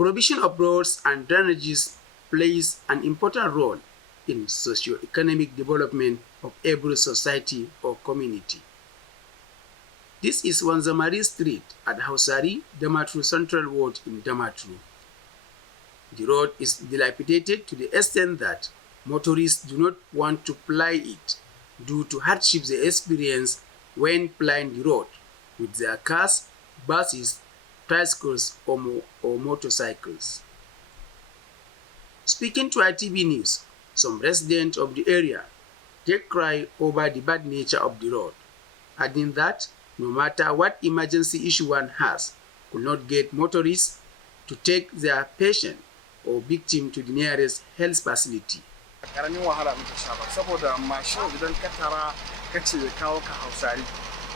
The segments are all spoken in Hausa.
Provision of roads and drainages plays an important role in socio-economic development of every society or community. This is Wanzamari Street at Hausari, Damaturu Central Ward in Damaturu. The road is dilapidated to the extent that motorists do not want to ply it due to hardships they experience when plying the road with their cars, buses, tricycles, or motorcycles. Speaking to ITV News, some residents of the area take cry over the bad nature of the road, adding that no matter what emergency issue one has, could not get motorists to take their patient or victim to the nearest health facility. Karamin wahala muke sha ba saboda mashin idan ka tara kace ya kawo ka Hausari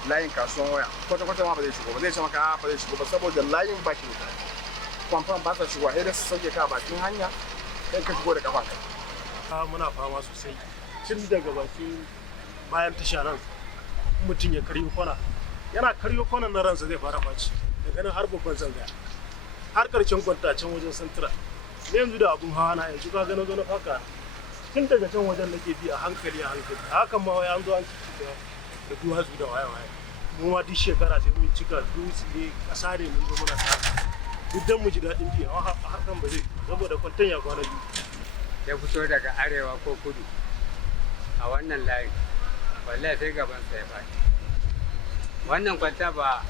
layin kasuwan waya kwata ma ba zai shigo ba zai ce maka ba zai shigo ba saboda layin baki ne kwamfan ba ta shigo sai da su sauke ka bakin hanya sai ka shigo da kafa ka. Muna fama sosai tun daga bakin bayan tasha nan mutum ya karyo kwana yana karyo kwanan na ransa zai fara baci daga nan har babban zangaya har karshen kwantacen wajen santura ne yanzu da abun hawa na yanzu ka gano haka tun daga can wajen nake bi a hankali hakan ma wai an zo an ciki da duwatsu da waye mu ma duk shekara sai mun cika dutse ne kasa ne mun zo muna tsara duk dan mu ji daɗin biya hakan ba zai saboda kwantan ya kwana biyu ya fito daga arewa ko kudu a wannan layin wallahi sai gaban sa ya faɗi wannan kwanta ba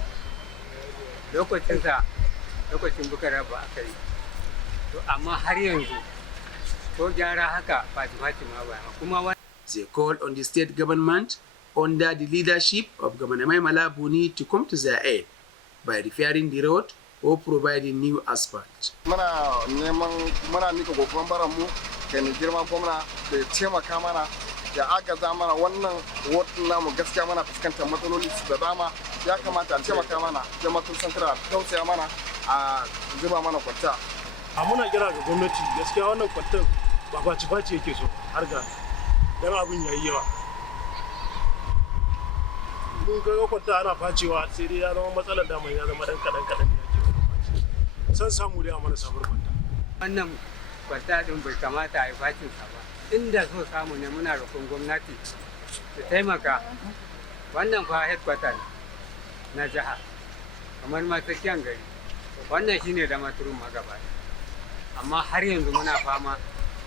lokacin bukara ba aka yi to amma har yanzu ko gyara haka Fatima ba kuma they call on the state government under the leadership of Governor Maimala Buni to come to their aid by repairing the road or providing new asphalt. Muna nika gogon baran mu ga mai girma gwamna da ya taimaka mana ya agaza mana wannan watan namu gaskiya mana fuskantar matsaloli da dama ya kamata a taimaka mana Damaturu Central tausaya mana a zuba mana kwanta. Muna kira ga gwamnati gaskiya wannan kwantar ba faci yake so har ga dan abin yayi yawa. Mun ga kwanta ana facewa sai dai ya zama matsalar da mai ya zama dan kadan ne yake san samu dai a mana sabar kwanta. Wannan kwanta din bai kamata a yi facin sa ba. Inda so samu ne muna roƙon gwamnati ta taimaka. Wannan fa headquarter na jiha kamar ma tsakiyar gari. Wannan shine Damaturu magaba. Amma har yanzu muna fama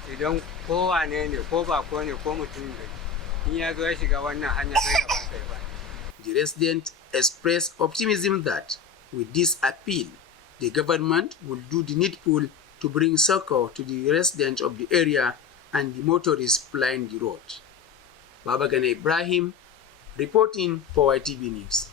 idan kowane ne ko ba ko ne ko mutum ne in ya zo ya shiga wannan hanya sai gaban sai ba. The residents express optimism that with this appeal, the government will do the needful to bring succor to the residents of the area and the motorists plying the road. Babagana Ibrahim reporting for ITV News.